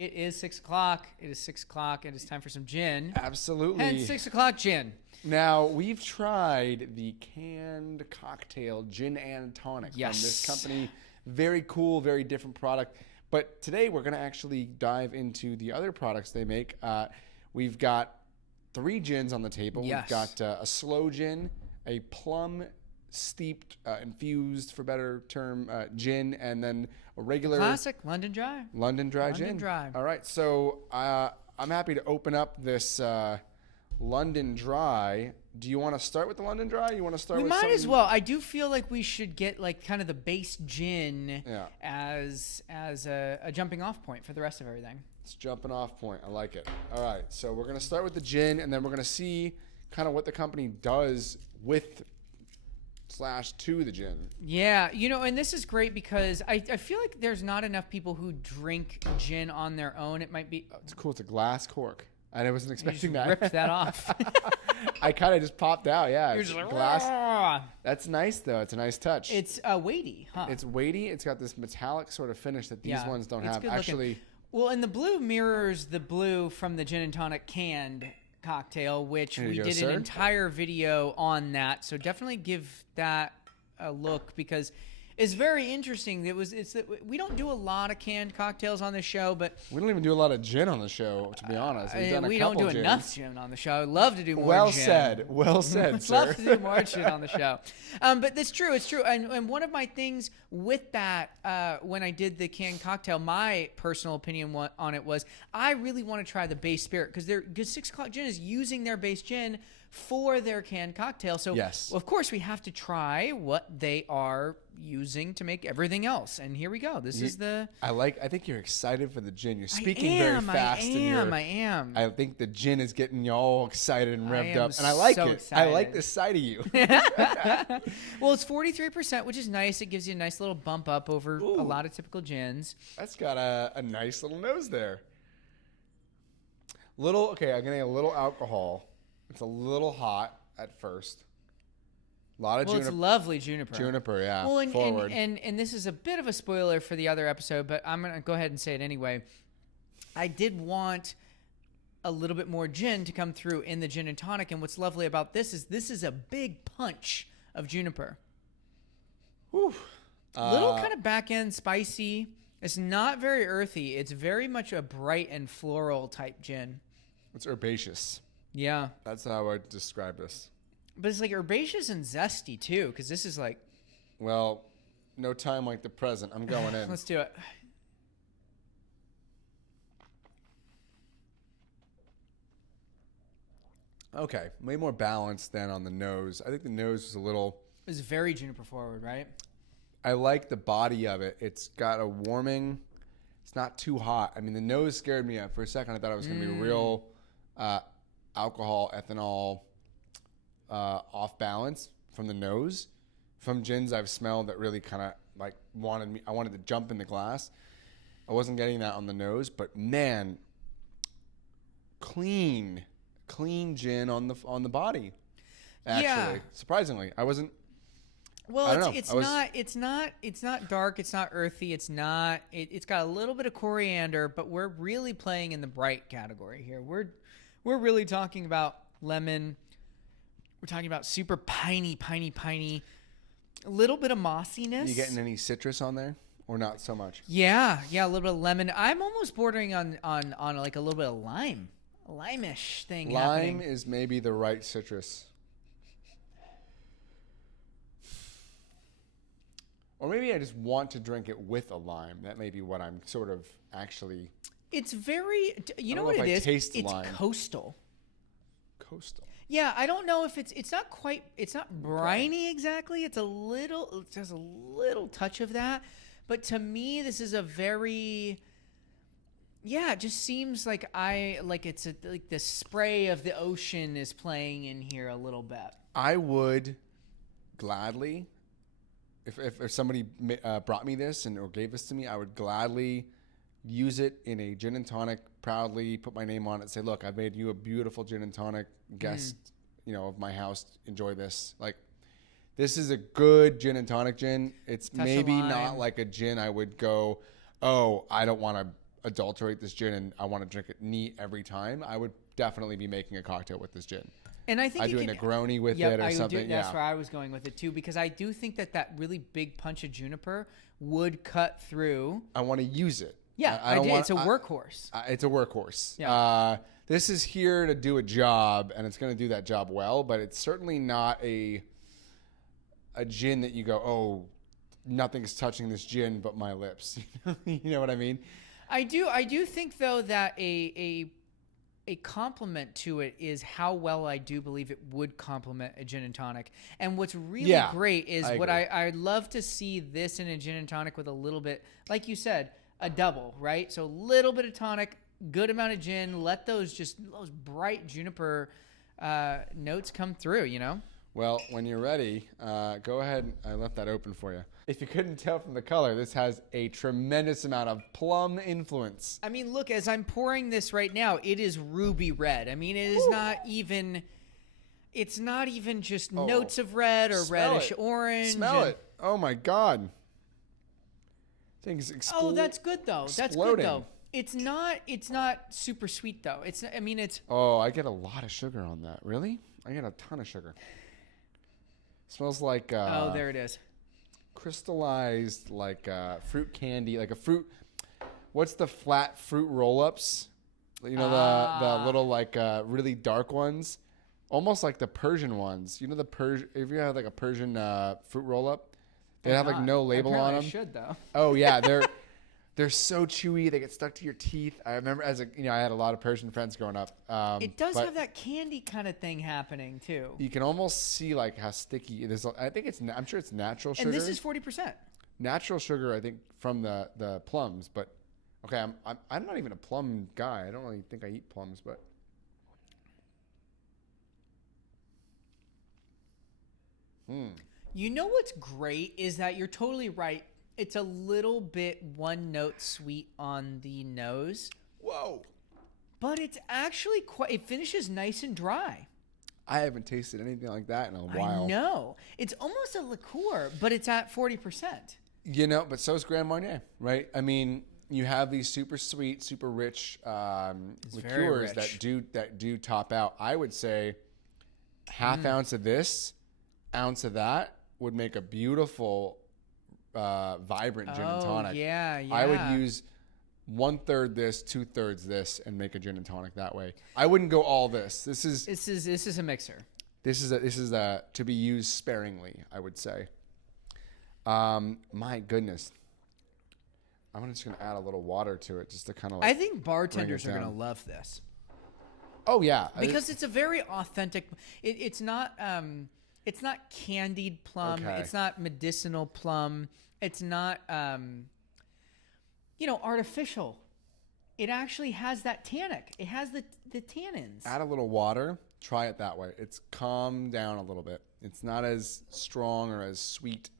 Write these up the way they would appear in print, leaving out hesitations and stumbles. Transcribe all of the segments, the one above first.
It is 6 o'clock. It is 6 o'clock. It is time for some gin. Absolutely. Hence 6 o'clock gin. Now, we've tried the canned cocktail gin and tonic Yes. from this company. Very cool, very different product. But today we're going to actually dive into the other products they make. We've got 3 gins on the table. Yes. We've got a Sloe Gin, a Plum steeped, infused, for better term, gin, and then a regular Classic London Dry. London Dry gin. London Dry. All right, so I'm happy to open up this London Dry. Do you want to start with the London Dry? You want to start We with might something? as well. I do feel like we should get like kind of the base gin Yeah. as a jumping off point for the rest of everything. It's jumping off point. I like it. All right, so we're going to start with the gin, and then we're going to see kind of what the company does with / to the gin. Yeah, and this is great because I feel like there's not enough people who drink gin on their own. It might be It's cool. It's a glass cork. I wasn't you just expecting that. ripped that off. I kind of just popped out. Yeah, You're it's just like, glass. "Rah." That's nice though. It's a nice touch. It's weighty, huh? It's weighty. It's got this metallic sort of finish that these Yeah, ones don't it's have. good looking. Actually, Well, and the blue mirrors the blue from the gin and tonic canned cocktail, which There you we go, did sir. an entire video on that. So definitely give that a look because it's very interesting. We don't do a lot of canned cocktails on this show, but we don't even do a lot of gin on the show, to be honest. We've done a we don't couple do gins. enough gin on the show. I'd love to do more Well gin. said. Well said, I'd sir. love to do more shit on the show. But it's true. It's true. And one of my things with that, when I did the canned cocktail, my personal opinion on it was I really want to try the base spirit because 6 o'clock gin is using their base gin for their canned cocktail. So, Yes. of course, we have to try what they are using to make everything else. And here we go. This is the... I think you're excited for the gin. You're speaking very fast. I am. I think the gin is getting you all excited and revved am up, and I like so it. excited. I like this side of you. Well, it's 43%, which is nice. It gives you a nice little bump up over a Ooh. lot of typical gins. That's got a nice little nose there. Okay, I'm getting a little alcohol. It's a little hot at first. A lot of Well, it's juniper. lovely juniper. Juniper, yeah. Well, and, forward. and this is a bit of a spoiler for the other episode, but I'm going to go ahead and say it anyway. I did want a little bit more gin to come through in the gin and tonic, and what's lovely about this is a big punch of juniper. Whew. Little kind of back end spicy. It's not very earthy. It's very much a bright and floral type gin. It's herbaceous. Yeah. That's how I would describe this. But it's like herbaceous and zesty too, because this is like, Well, no time like the present. I'm going in. let's do it. Okay, way more balanced than on the nose. I think the nose is a little... It's very juniper forward, right? I like the body of it. It's got a warming. It's not too hot. I mean, the nose scared me for a second. I thought it was going to be real alcohol, ethanol, off balance from the nose. From gins I've smelled that really kind of like I wanted to jump in the glass. I wasn't getting that on the nose, but man, clean gin on the body. Actually, Yeah. surprisingly, I wasn't. Well, I don't know. it's not dark. It's not earthy. It's got a little bit of coriander, but we're really playing in the bright category here. We're really talking about lemon. We're talking about super piney, a little bit of mossiness. You getting any citrus on there, or not so much? Yeah, a little bit of lemon. I'm almost bordering on like a little bit of lime, a lime-ish thing happening. Lime is maybe the right citrus. Or maybe I just want to drink it with a lime. That may be what I'm sort of actually... It's very, you know don't what know it if I is? taste It's lime. coastal. Coastal. Yeah, I don't know if it's not briny exactly. It has a little touch of that. But to me, this is a very, it just seems like it's like the spray of the ocean is playing in here a little bit. I would gladly, if somebody brought me this or gave this to me, I would gladly use it in a gin and tonic, proudly put my name on it, say, look, I've made you a beautiful gin and tonic guest, of my house. Enjoy this. Like, this is a good gin and tonic gin. It's Touch of maybe lime. not like a gin I would go, oh, I don't want to, adulterate this gin and I want to drink it neat every time, I would definitely be making a cocktail with this gin. And I think I do a Negroni with it or something. That's where I was going with it too, because I do think that really big punch of juniper would cut through. I want to use it. Yeah, I do. It's a workhorse. It's a workhorse. Yeah. This is here to do a job, and it's going to do that job well. But it's certainly not a gin that you go, oh, nothing's touching this gin but my lips. You know what I mean? I do think though that a compliment to it is how well I do believe it would complement a gin and tonic. And what's really great is I love to see this in a gin and tonic with a little bit, like you said, a double, right? So a little bit of tonic, good amount of gin, let those bright juniper notes come through, you know? Well, when you're ready, go ahead. I left that open for you. If you couldn't tell from the color, this has a tremendous amount of plum influence. I mean, look, as I'm pouring this right now, it is ruby red. I mean, it is not even just notes of red or reddish orange. Smell it. Oh my God. Things exploding. Oh, that's good though. That's good though. It's not super sweet though. It's Oh, I get a lot of sugar on that. Really? I get a ton of sugar. Smells like oh, there it is. Crystallized like fruit candy, like a fruit. What's the flat fruit roll-ups? You know, the little like really dark ones, almost like the Persian ones. You know if you have like a Persian fruit roll-up, they have like no label on them. I should though. Oh yeah, they're so chewy. They get stuck to your teeth. I remember I had a lot of Persian friends growing up. It does have that candy kind of thing happening too. You can almost see like how sticky it is. I'm sure it's natural sugar. And this is 40%. Natural sugar, I think, from the plums. But okay, I'm not even a plum guy. I don't really think I eat plums, but. You know what's great is that you're totally right. It's a little bit one note sweet on the nose. Whoa. But it's actually it finishes nice and dry. I haven't tasted anything like that in a while. I know. It's almost a liqueur, but it's at 40%. You know, but so is Grand Marnier, right? I mean, you have these super sweet, super rich liqueurs that do top out. I would say half ounce of this, ounce of that would make a beautiful vibrant gin and tonic. Yeah. I would use 1/3 this, 2/3 this, and make a gin and tonic that way. I wouldn't go all this. This is a mixer. This is to be used sparingly, I would say. My goodness, I'm just gonna add a little water to it just to kind of. I think bartenders are gonna love this. Oh yeah, because it's a very authentic. It's not candied plum. Okay. It's not medicinal plum. It's not, artificial. It actually has that tannic. It has the tannins. Add a little water. Try it that way. It's calmed down a little bit. It's not as strong or as sweet.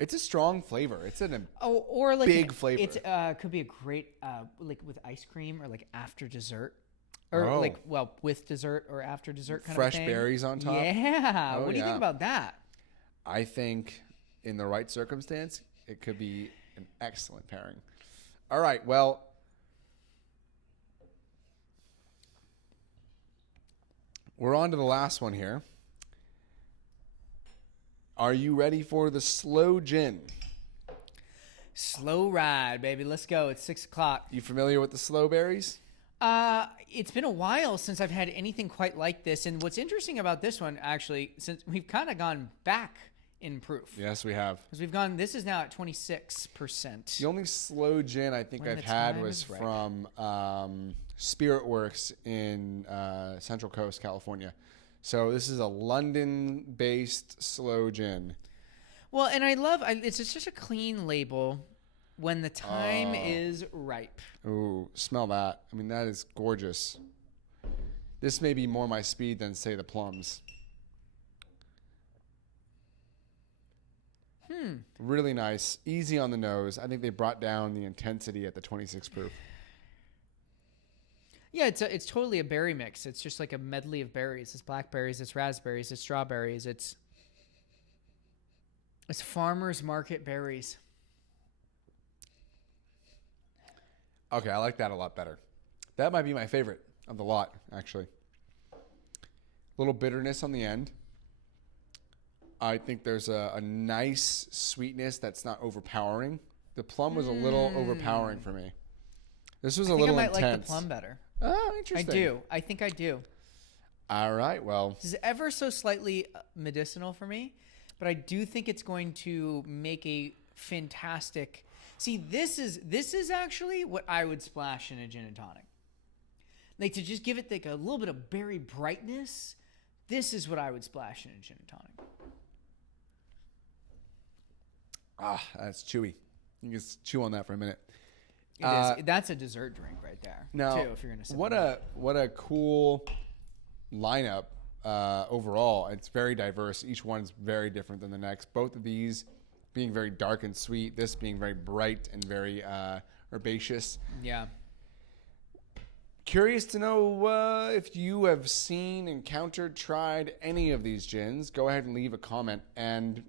It's a strong flavor. It's or like big flavor. It could be a great like with ice cream or like after dessert. Or with dessert or after dessert kind of thing. Fresh berries on top? Yeah. What do you think about that? I think in the right circumstance, it could be an excellent pairing. All right, well, we're on to the last one here. Are you ready for the Sloe Gin? Slow ride, baby. Let's go. It's 6:00. You familiar with the sloe berries? It's been a while since I've had anything quite like this. And what's interesting about this one, actually, since we've kind of gone back in proof. Yes, we have. Because this is now at 26%. The only sloe gin I think I've had was from Spirit Works in Central Coast, California. So this is a London-based sloe gin. Well, and it's just a clean label. When the time is ripe. Ooh, smell that. I mean, that is gorgeous. This may be more my speed than, say, the plums. Really nice. Easy on the nose. I think they brought down the intensity at the 26 proof. Yeah, it's totally a berry mix. It's just like a medley of berries. It's blackberries, it's raspberries, it's strawberries, it's farmers market berries. Okay, I like that a lot better. That might be my favorite of the lot, actually. A little bitterness on the end. I think there's a nice sweetness that's not overpowering. The plum was a little overpowering for me. This was a little intense. I might like the plum better. Oh, interesting. I do. I think I do. All right, well. This is ever so slightly medicinal for me, but I do think it's going to make a fantastic... See, this is actually what I would splash in a gin and tonic. Like, to just give it like a little bit of berry brightness, this is what I would splash in a gin and tonic. Ah, that's chewy. You can just chew on that for a minute. It is. That's a dessert drink right there. Now, too, if you're gonna what a cool lineup overall. It's very diverse. Each one's very different than the next. Both of these being very dark and sweet. This being very bright and very herbaceous. Yeah. Curious to know if you have seen, encountered, tried any of these gins. Go ahead and leave a comment. And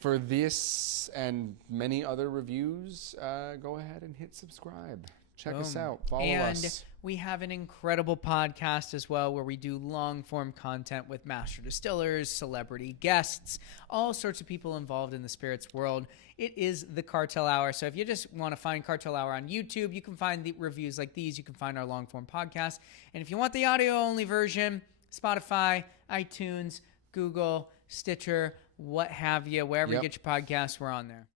for this and many other reviews, go ahead and hit subscribe. Check us out. Follow us. And we have an incredible podcast as well where we do long-form content with master distillers, celebrity guests, all sorts of people involved in the spirits world. It is the Cartel Hour. So if you just want to find Cartel Hour on YouTube, you can find the reviews like these. You can find our long-form podcast. And if you want the audio-only version, Spotify, iTunes, Google, Stitcher, what have you, wherever you get your podcasts, we're on there.